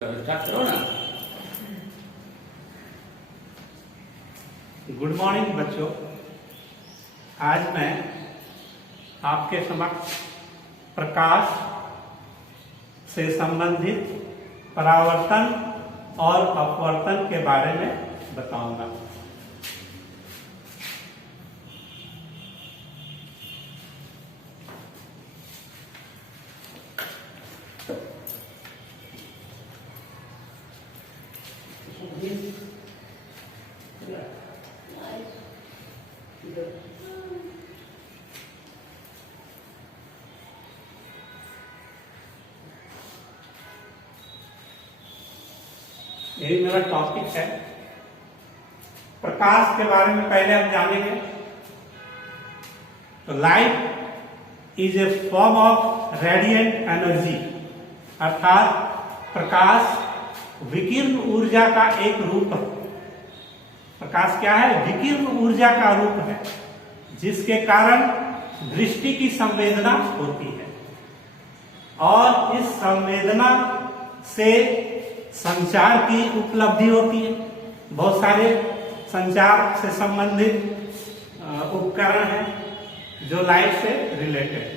करो ना। Good morning बच्चों, आज मैं आपके समक्ष प्रकाश से संबंधित परावर्तन और अपवर्तन के बारे में बताऊंगा। यही मेरा टॉपिक है। प्रकाश के बारे में पहले हम जानेंगे। तो light is a form of radiant energy, अर्थात प्रकाश विकिरण ऊर्जा का एक रूप है। प्रकाश क्या है? विकिरण ऊर्जा का रूप है, जिसके कारण दृष्टि की संवेदना होती है और इस संवेदना से संचार की उपलब्धि होती है। बहुत सारे संचार से संबंधित उपकरण हैं जो लाइट से रिलेटेड है।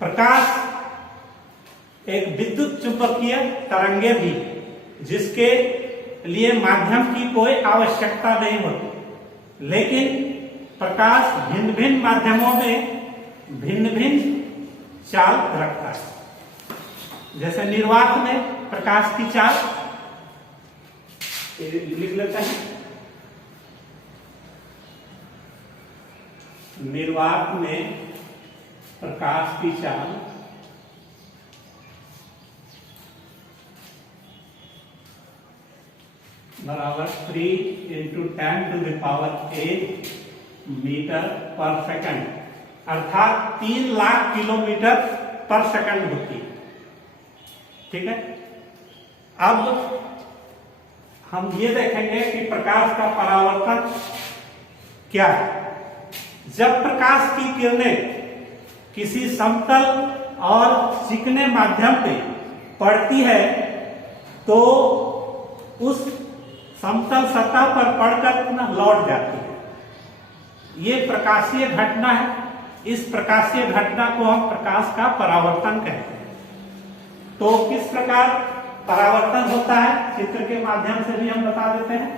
प्रकाश एक विद्युत चुंबकीय तरंगे भी, जिसके लिए माध्यम की कोई आवश्यकता नहीं होती, लेकिन प्रकाश भिन्न भिन्न माध्यमों में भिन्न भिन्न चाल रखता है। जैसे निर्वात में प्रकाश की चाल लिख लेते हैं। निर्वात में प्रकाश की चाल बराबर 3 × 10⁸ मीटर पर सेकंड, अर्थात 3 लाख किलोमीटर पर सेकंड होती है। ठीक है। अब हम ये देखेंगे कि प्रकाश का परावर्तन क्या है। जब प्रकाश की किरणें किसी समतल और चिकने माध्यम पे पड़ती है तो उस समतल सतह पर पड़कर लौट जाती है। ये प्रकाशीय घटना है। इस प्रकाशीय घटना को हम प्रकाश का परावर्तन कहते हैं। तो किस प्रकार परावर्तन होता है, चित्र के माध्यम से भी हम बता देते हैं।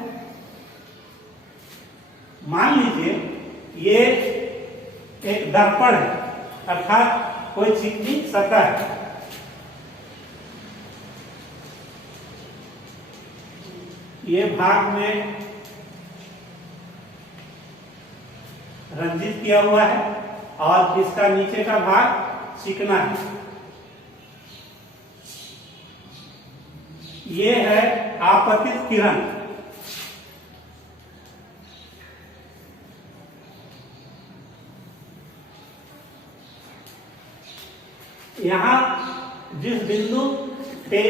मान लीजिए ये एक दर्पण है, अर्थात कोई चिकनी सतह है। ये भाग में रंजित किया हुआ है और इसका नीचे का भाग चिकना है। ये है आपतित किरण। यहां जिस बिंदु पे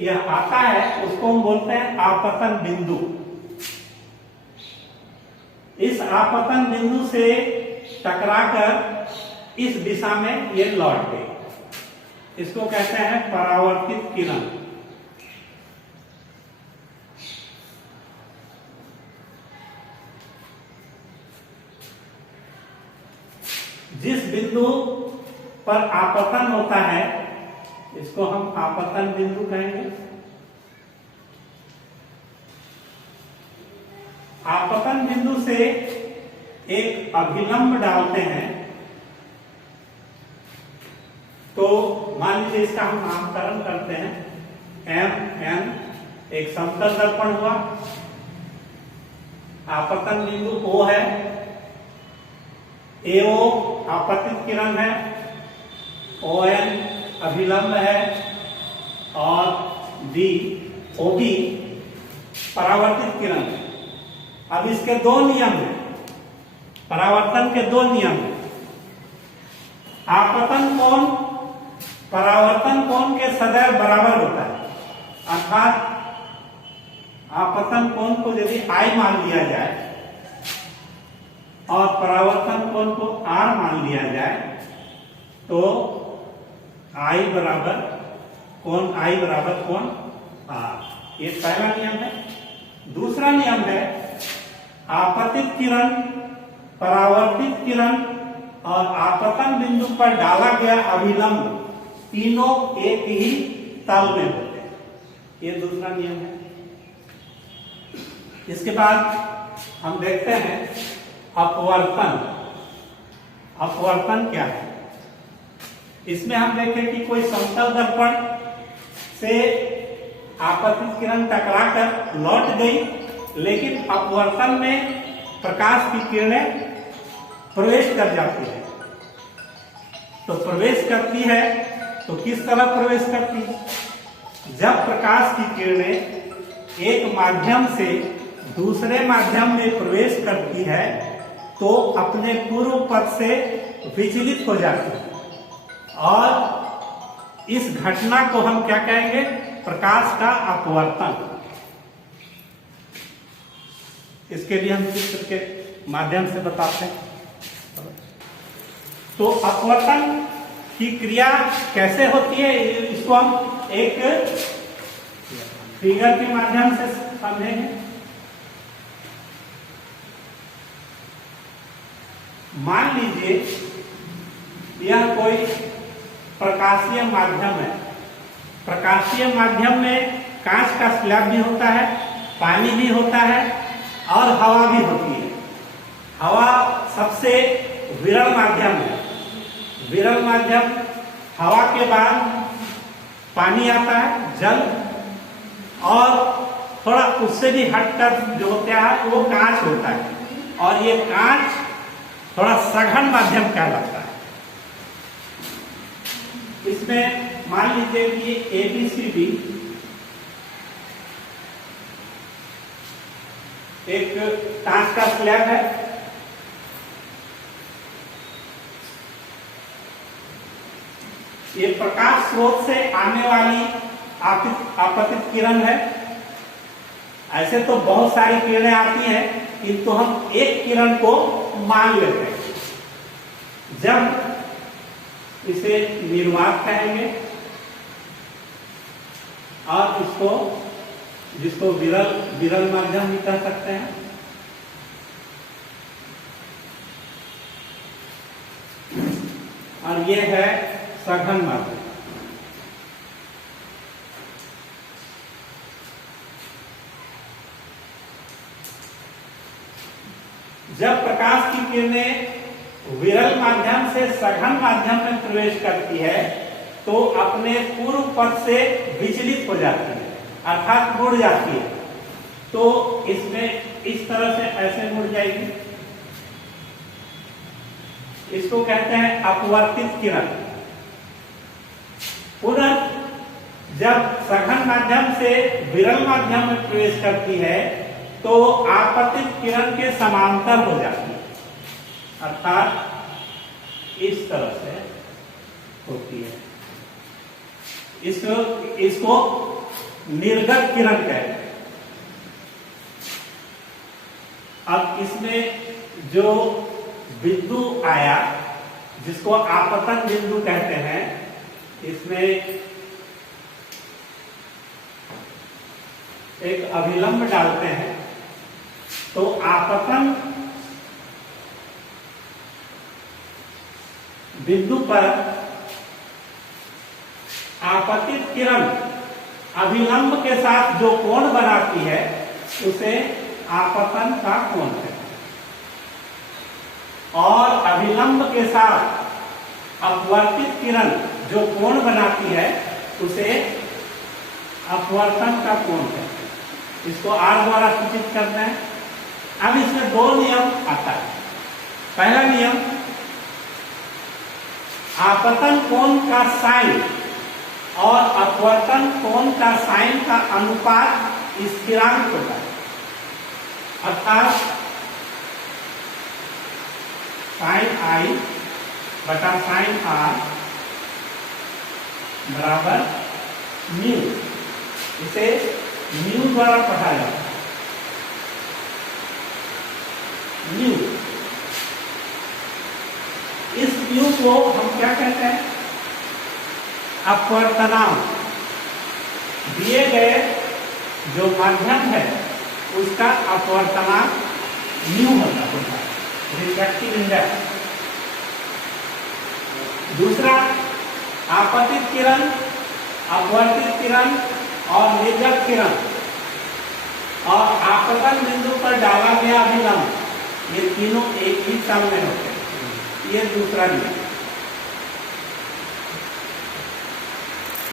यह आता है उसको हम बोलते हैं आपतन बिंदु। इस आपतन बिंदु से टकराकर इस दिशा में ये लौट गई। इसको कहते हैं परावर्तित किरण। जिस बिंदु पर आपतन होता है इसको हम आपतन बिंदु कहेंगे। आपतन बिंदु से एक अभिलंब डालते हैं तो मान लीजिए इसका हम नामकरण करते हैं MN। एक समतल दर्पण हुआ, आपतन बिंदु O है, AO आपतित किरण है, ON अभिलंब है और OB परावर्तित किरण है। अब इसके दो नियम हैं, परावर्तन के दो नियम हैं। आपतन कोण परावर्तन कोण के सदैव बराबर होता है, अर्थात आपतन कोण को यदि I मान लिया जाए और परावर्तन कोण को R मान लिया जाए तो I बराबर कोण आई बराबर कोण आर। ये पहला नियम है। दूसरा नियम है आपतित किरण, परावर्तित किरण और आपतन बिंदु पर डाला गया अभिलंब तीनों एक ही तल में होते हैं। ये दूसरा नियम है। इसके बाद हम देखते हैं अपवर्तन। अपवर्तन क्या है? इसमें हम देखें कि कोई समतल दर्पण से आपतित किरण टकराकर लौट गई, लेकिन अपवर्तन में प्रकाश की किरणें प्रवेश कर जाती है। तो प्रवेश करती है तो किस तरह प्रवेश करती है? जब प्रकाश की किरणें एक माध्यम से दूसरे माध्यम में प्रवेश करती है तो अपने पूर्व पथ से विचलित हो जाती है, और इस घटना को हम क्या कहेंगे? प्रकाश का अपवर्तन। इसके लिए हम चित्र के माध्यम से बताते हैं। तो अपवर्तन की क्रिया कैसे होती है, इसको हम एक फिगर के माध्यम से समझेंगे। मान लीजिए यह कोई प्रकाशीय माध्यम है। प्रकाशीय माध्यम में कांच का स्लैब भी होता है, पानी भी होता है और हवा भी होती है। हवा सबसे विरल माध्यम है। विरल माध्यम, हवा के बाद पानी आता है, जल, और थोड़ा उससे भी हटकर जो होता है वो कांच होता है, और ये कांच थोड़ा सघन माध्यम कहलाता है। इसमें मान लीजिए कि ABCD एक कांच का स्लैब है। ये प्रकाश स्रोत से आने वाली आपतित किरण है। ऐसे तो बहुत सारी किरणें आती हैं, किंतु हम एक किरण को मान लेते हैं। जब इसे निर्वात कहेंगे और जिसको विरल माध्यम भी कह सकते हैं। और ये है सघन माध्यम। जब प्रकाश की किरणें विरल माध्यम से सघन माध्यम में प्रवेश करती है तो अपने पूर्व पथ से विचलित हो जाती है, अर्थात मुड़ जाती है। तो इसमें इस तरह से ऐसे मुड़ जाएगी। इसको कहते हैं अपवर्तित किरण। पुनः जब सघन माध्यम से विरल माध्यम में प्रवेश करती है तो आपतित किरण के समांतर हो जाती है, अर्थात इस तरह से होती है। इसको निर्गत किरण कहते हैं। अब इसमें जो बिंदु आया, जिसको आपतन बिंदु कहते हैं, इसमें एक अभिलंब डालते हैं तो आपतन बिंदु पर आपतित किरण अभिलंब के साथ जो कोण बनाती है उसे आपतन का कोण है, और अभिलंब के साथ अपवर्तित किरण जो कोण बनाती है उसे अपवर्तन का कोण है। इसको R द्वारा सूचित करते हैं। अब इसमें दो नियम आता है। पहला नियम, आपतन कोण का साइन और अपवर्तन कोण का साइन का अनुपात स्थिरांक होता है, अर्थात साइन I बटा साइन R बराबर म्यू। इसे म्यू द्वारा पढ़ा जाता है। म्यू, इस म्यू को हम क्या कहते हैं? अपवर्तनांक। दिए गए जो माध्यम है उसका अपवर्तनांक न्यू होता है, रिफ्रैक्टिव इंडेक्स। दूसरा, आपतित किरण, अपवर्तित किरण और निर्गत किरण और आपतन बिंदु पर डाला गया अभिलंब, ये तीनों एक ही क्रम में होते हैं। ये दूसरा नियम।